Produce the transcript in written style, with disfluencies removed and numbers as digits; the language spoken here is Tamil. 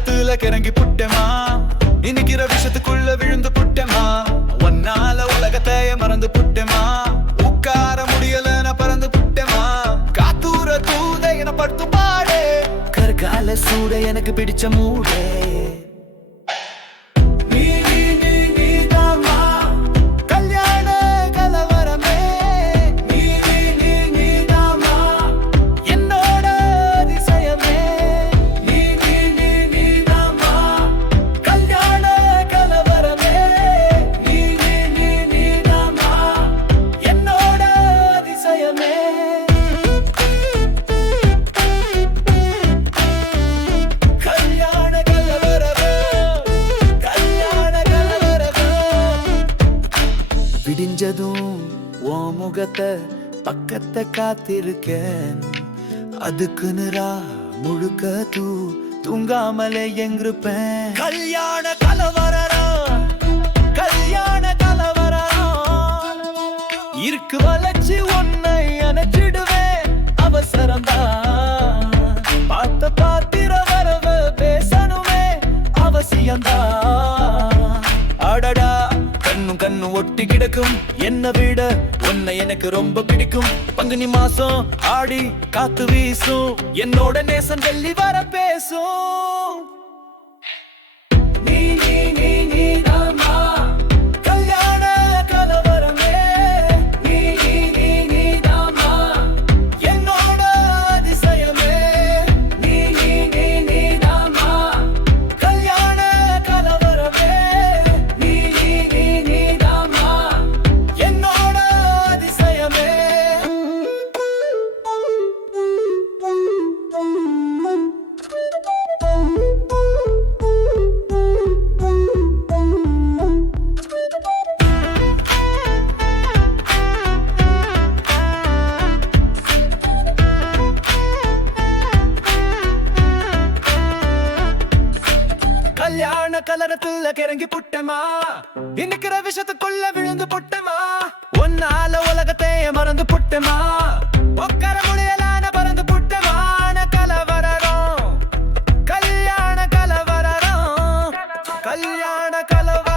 கலரத்துல கிறங்கி புட்டமா இன்னைக்கிற விஷத்துக்குள்ள விழுந்து புட்டமா ஒன்னால உலகத்தைய மறந்து புட்டமா உட்கார முடியல நான் பறந்து புட்டமா காத்தூர தூத என படுத்து பாடு கற்கால சூட எனக்கு பிடிச்ச மூடே விடிஞ்சதும் உன் முகத்தை பக்கத்தை காத்திருக்கேன் அதுக்குனுரா முழுக்க தூங்காமலே எங்கிருப்பேன் கல்யாண கலவரம் கல்யாண கலவரம் இருக்கு வளர்ச்சி உன்னை அணைச்சிடுவேன் அவசரம்தான் பார்த்த பாத்திர வரவு பேசணுமே அவசியம்தான் அடடா கண்ணு ஒட்டி கிடக்கும் என்ன விட உன்னை எனக்கு ரொம்ப பிடிக்கும் பங்குனி மாசம் ஆடி காத்து வீசும் என்னோட நேசம் வெள்ளி வர பேசும் நீ நீ நீ நீ தாமா கல்யாண கலவரமே நீ நீ நீ நீ தாமா என்னோட அதிசயமே நீ நீ நீ நீ தாமா கல்யாண கலவரமே நீ நீ நீ நீ தாமா என்னோட அதிசயமே கல்யாண கலரத்துல கிறங்கி புட்டமா இன்னைக்கிற விஷத்துக்குள்ள விழுந்து புட்டமா ஒன்னால உலகத்தைய மறந்து புட்டமா உட்கார முடியலான பறந்து புட்டமான கலவரம் கல்யாண கலவரம் கல்யாண கலவரம்